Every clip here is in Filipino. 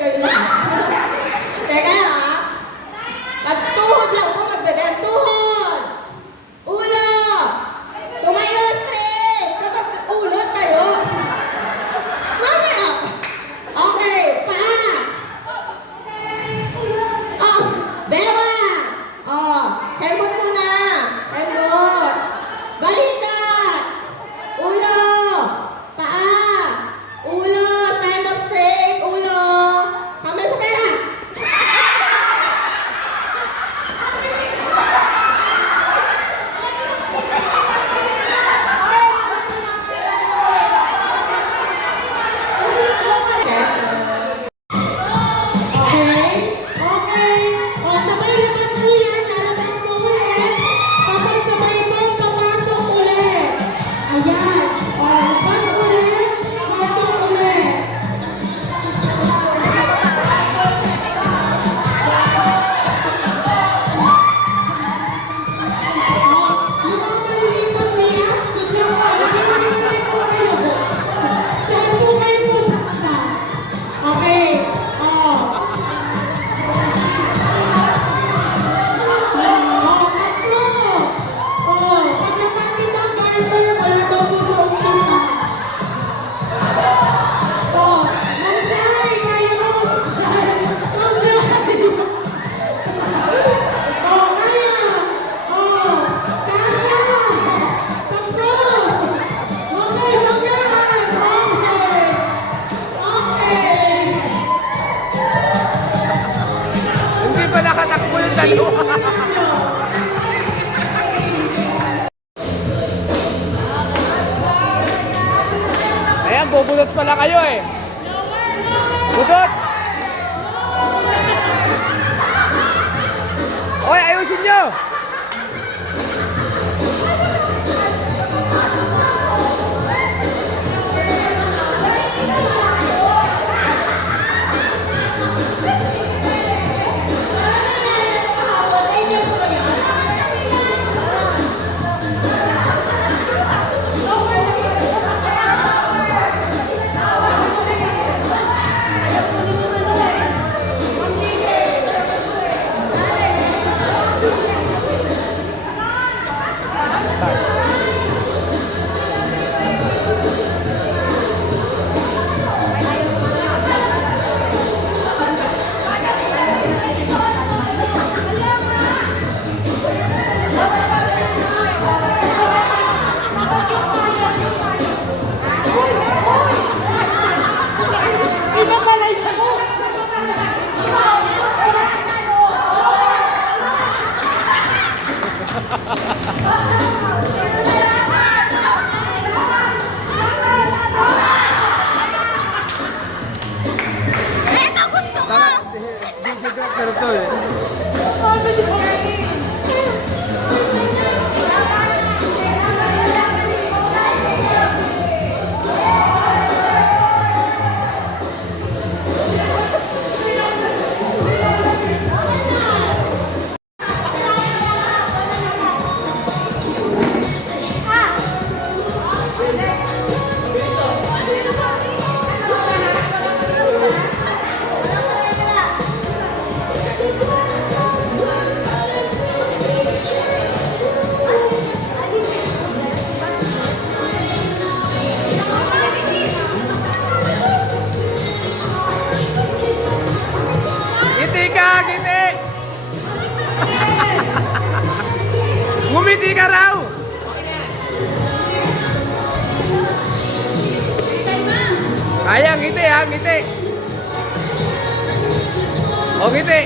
kayo lahat. Teka lang ha. Magtuhod lang po magbebe. Ang tuhod. Ulo. Tumayo straight. Kapag ulo tayo. Mamaya. Okay. Paa. Oh. Bewa. Oh. Hemot muna. Hemot. Balikat. Ulo. Paa. Ulo. Stand up straight. Ulo. Kamay sa pera. Okay? Okay. O, sabay labas mo yan. Lalabas mo ulit. Tapos sabay mo, papasok ulit. Ayan. O, labas ulit. Pasok ulit. O, yung mga maliliit na players, bigla ko, nagkakaroon po kayo. Saan po kayo pupunta? Okay. O. Oh, tatlo! Oh, pag napakita ang garter, wala daw po sa umpisa. Oh, Ma'am Shai, kaya mo, Ma'am Shai. Ma'am Shai! Oh, kaya! Oh, Tasha! Tatlo! Okay, maglaan! Okay! Okay! Hindi pa nakatakbo yung dalawa. Ayan, bubulots pala kayo eh. Budots! Oy, ayusin nyo! Ito gusto ko! Pero to eh. Ngiti ka, ngiti! Ngumiti ka raw! Kaya, ngiti ha, ngiti! O, ngiti!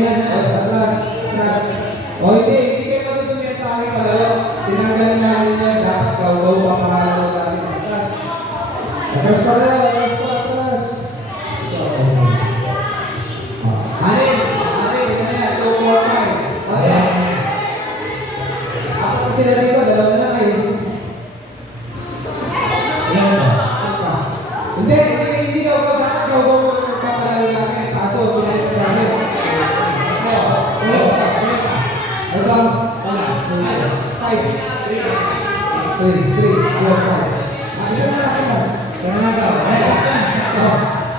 Atras. O hindi kayo matutunan sa akin kalaro. Tinanggalan namin yan. Dapat gaw-gaw pa pangalaro namin. Atras. Atras pa rin. Atras. Anin. Yan yan. 2, 4, 5. O yan. Apat na sila dito. Dalawa na lang kayo. Hindi gaw-gaw. Dapat gaw-gaw pa pangalaro namin. Kaso, pinalitan namin. Hanggang 5, 3, 4, 5. Isa na lang ako.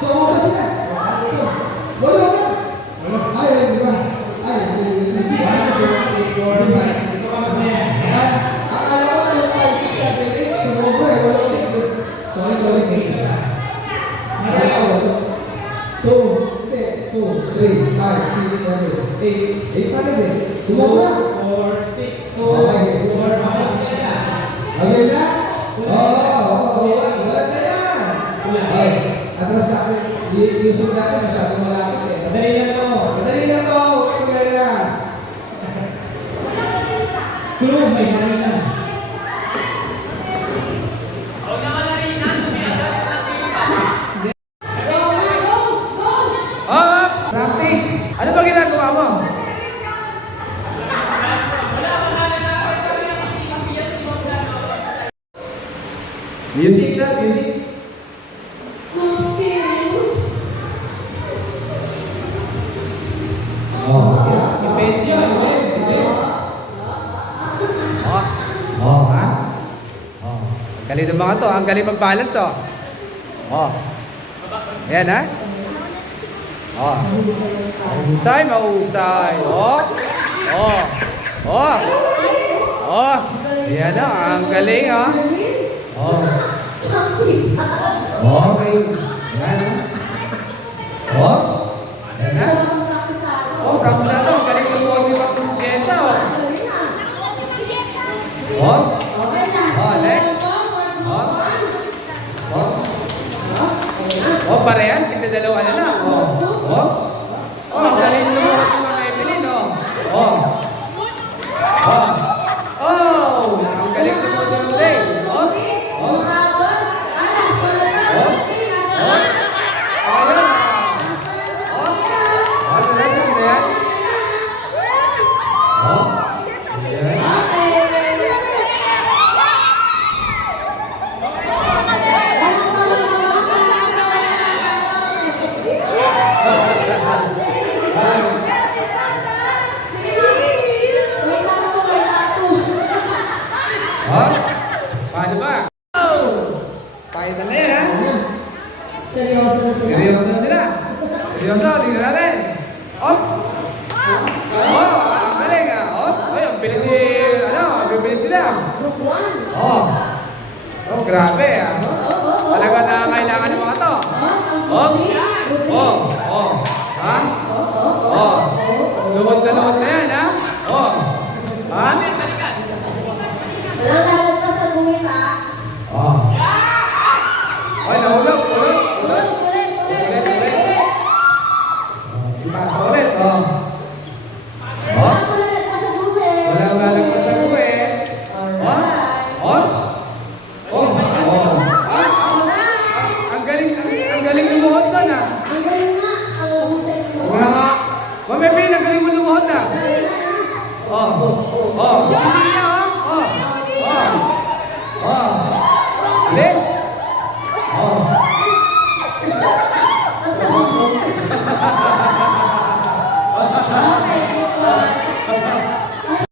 So, wala sila. Wala ka. Ay, di ba? Ay, akala ko 2, 5, 6, 7, 8. Sumobra eh. Wala 6. Sorry. 2, 3, 5, 6, 7, 8. 8 pala din. Sumobra. 4, 6, 2, Okay. 4, 5, isa. Okay na? Oo. Wala na yan. Okay. Atras natin. Yusuf natin masyadong malapit eh. Madali lang to. Madali lang to. Pagkaya na. Tulog, may madali lang. Oh, practice. Ano ba ginagawa mo? Music, sir. Music. Depende. Ha? Ang galing ng mga to. Ang galing mag-balance, oh. Oh. Ayan, ha? Oh. Mahusay. Oh. Ayan, oh. Ang galing, oh. Oh. Okay. Yan. Oops. Ayan, ha? Oh, praktisado. Ang galing ng mga yung pyesa, oh. Oops. Oh, next. Oh. Oh. Oh, parehas. Kita dalawa na lang. Oh. Oops. Oh, ang galing ng mga Evelyn, oh. Oh. Oh. Oh. Ang galing ng mga Evelyn. Oh. Oh. Paano ba? Oh! Final na yan, ha? Seryoso na sila. Seryoso na sila. Seryoso, tingnan natin. Oh! Oh, ang galing, ha? Oh, ay, ang bilis ang bilis sila. Group 1. Oh. Oh, grabe, ha? Talaga na kailangan ng mga to. Oh! Oh! Oh! Ha? Oh! Luhod na yan, ha? Oh! Ha? Walang lalagpas sa gumit, ha? Oh! Ay, nahulog. Ulit. Ipasa ulit, oh. Oh! Walang lalagpas sa gumit. Walang lalagpas sa kuwet. Oh! Oh! Oh! Oh! Ah! Ang galing lumuhod doon, ha? Ang galing nga. Ang husay mo. Wala nga. Mamaya, ang galing mo lumuhod, ha? Oh! Oh! Hindi niya, oh! Oh! Oh! Bilis! Oh! Basta mo. Okay, group 1.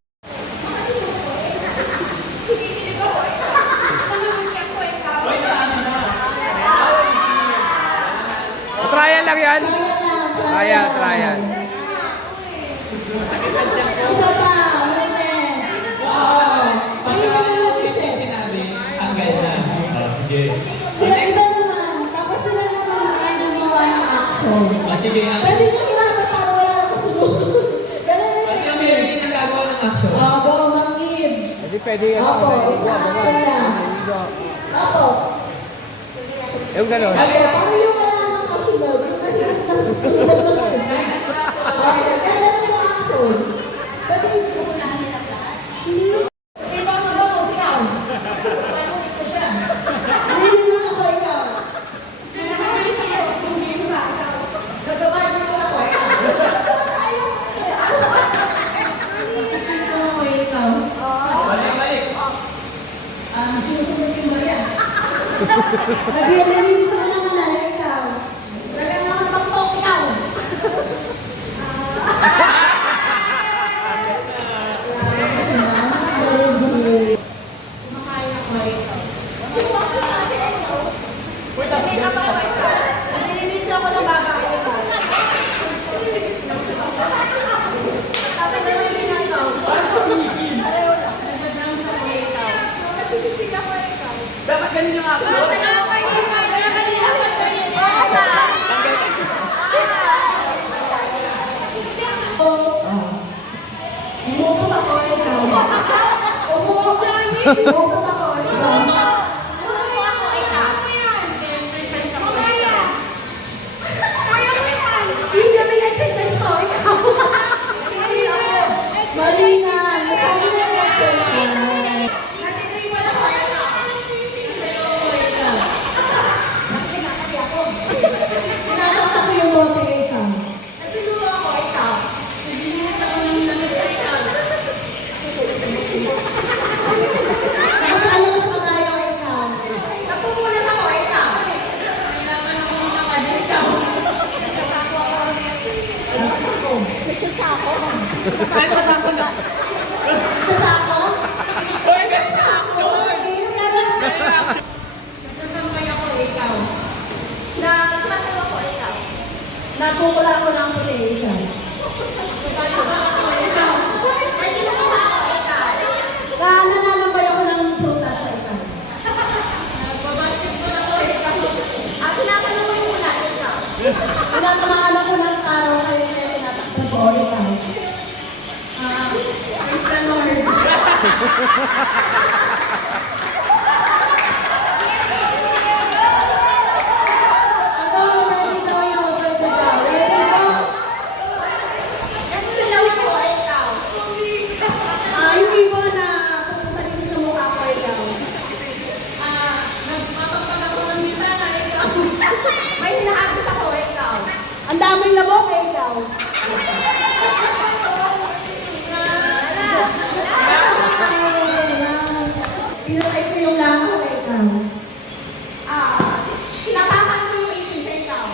Trial lang yan. Trial. Isa pa. Ulit. Ano yung Sinabi, ang ganda. Sige. Sila iba naman. Tapos sila naman ang gumawa ng action. Sige. Pwede nyo hirapan para wala na kasunod. Ganun yung Kasi ang technique. Evelyn ang gagawa ng action. Go, Ma'am Eve. Pwede Opo, isa action na. Opo. Yung gano'n. Opo, parang yung wala nang kasunod. Yung mahirap na kasunod. Okay, Naglilinis ako ng malala, ikaw. Talagang nakakapok ikaw. Kumakain ako eh. Naglilinis ako ng babae, ikaw. Tapos nalilin na ikaw. Nagbadrang sa kuya ikaw. Dapat ganun yung ako. Umupo ako, ikaw. Umupo ako, ikaw. Hindi naman exercise ko, ikaw. Mali na. Sabi na exercise. Sinasakta ko yung bote, ikaw. Nakasalo ko sa katayo, ikaw. Sa sako? Nakukula ko ng puti, ikaw. Nananambay ako ng prutas sa ikaw. Tinatamaan ako ng araw kaya kaya tinatakbo ko, ikaw. Ako, ready daw yung pwede daw. Ready daw. Yung iba na pupunta dito sa mukha ko, ikaw. May hinaagos ako, ikaw. Ang daming labok, ikaw. Pinatay ko yung langaw, ikaw. Sinakakan ko yung itin sa ikaw.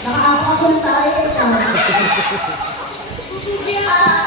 Nakaapak ako ng tayo, ikaw. Wala.